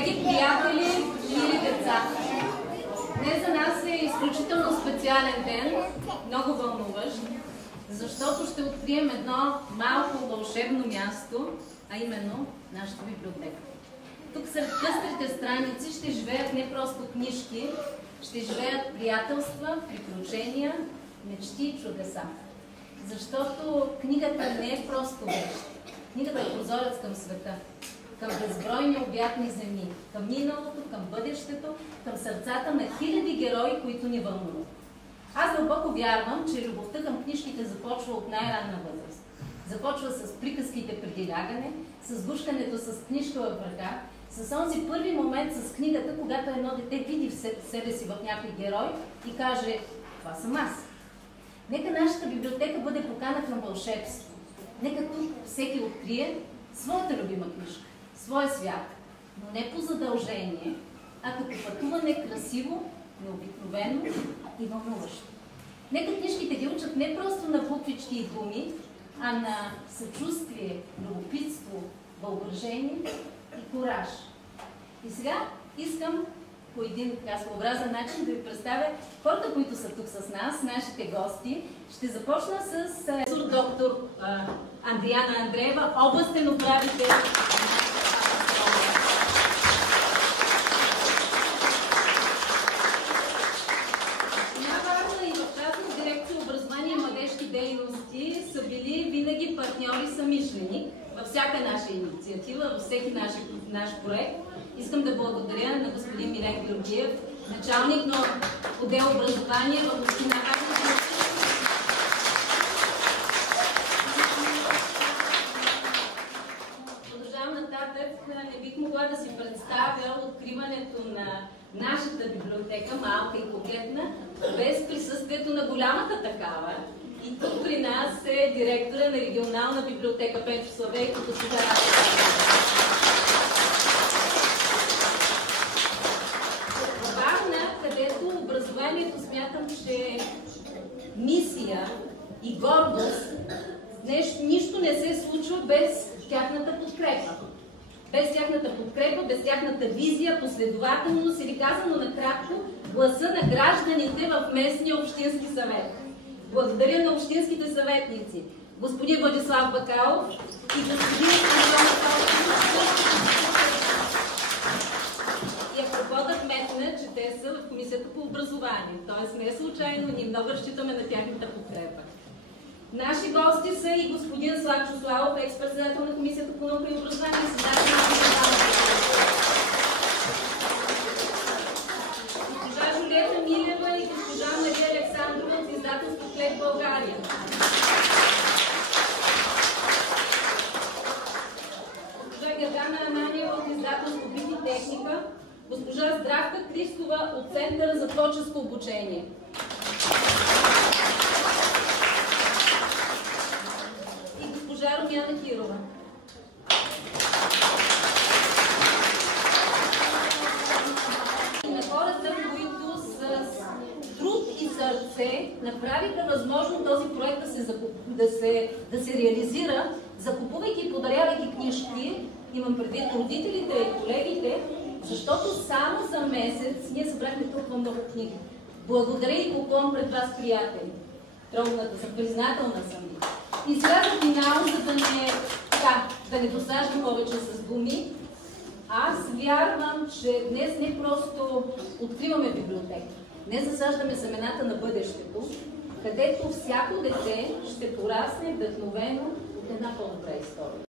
Колеги, приятели и деца! Днес за нас е изключително специален ден, много вълнуващ, защото ще открием едно малко вълшебно място, а именно нашата библиотека. Тук сред къстрите страници ще живеят не просто книжки, ще живеят приятелства, приключения, мечти и чудеса. Защото книгата не е просто вещ. Книгата е прозорец към света, към безбройни обятни земи, към миналото, към бъдещето, към сърцата на хиляди герои, които ни вълнуват. Аз дълбоко вярвам, че любовта към книжките започва от най-ранна възраст. Започва с приказките преди лягане, с гушкането с книжка в ръка, с онзи първи момент с книгата, когато едно дете види в себе си в някой герой и каже: това съм аз. Нека нашата библиотека бъде покана към вълшебство. Нека тук всеки открие своята любима книжка, своя свят, но не по задължение, а като пътуване красиво, необикновено и вълнуващо. Нека книжките ги учат не просто на буквички и думи, а на съчувствие, любопитство, въображение и кураж. И сега искам по един така своеобразен начин да ви представя хората, които са тук с нас, нашите гости. Ще започна с доктор Андриана Андреева, областен управител. Най-важна и в частност дирекция образование и младежки дейности са били винаги партньори и съмишленик във всяка наша инициатива, във всеки наш проект. Искам да благодаря на господин Милен Георгиев, началник на отдел образование в община Агрия. Продължавам нататък. Не бих могла да си представя откриването на нашата библиотека, малка и кокетна, без присъствието на голямата такава. И тук при нас е директора на регионална библиотека Пенчо Славейко, госпожа образованието смятам, че е мисия и гордост. Нищо не се случва без тяхната подкрепа. Без тяхната подкрепа, без тяхната визия, последователност или казано накратко, гласа на гражданите в местния общински съвет. Благодаря на общинските съветници, господин Владислав Бакалов и господин Антон Калчев. И ако да вметна, че те са в Комисията по образование, т.е. не случайно, ние много разчитаме на тяхната подкрепа. Наши гости са и господин Славчо Славов, екс-председател на Комисията по наука и образование, създател на госпожа Жулиета Милева и госпожа Мария Александрова от издателство Клет България. Госпожа Гергана Ананиева от издателство Бит и техника. Госпожа Здравка Кристова от Центъра за творческо обучение. И госпожа Румяна Кирова. И на хората, които с труд и сърце направиха възможно този проект да се реализира, закупувайки и подарявайки книжки, имам предвид родителите и колегите, защото само за месец ние събрахме толкова много книги. Благодаря и поклон пред вас, приятели. Трогната съм, признателна съм ви. И сега за финал, за да не досаждам повече с думи, аз вярвам, че днес не просто откриваме библиотека, не засаждаме семената на бъдещето, където всяко дете ще порасне вдъхновено от една по-добра история.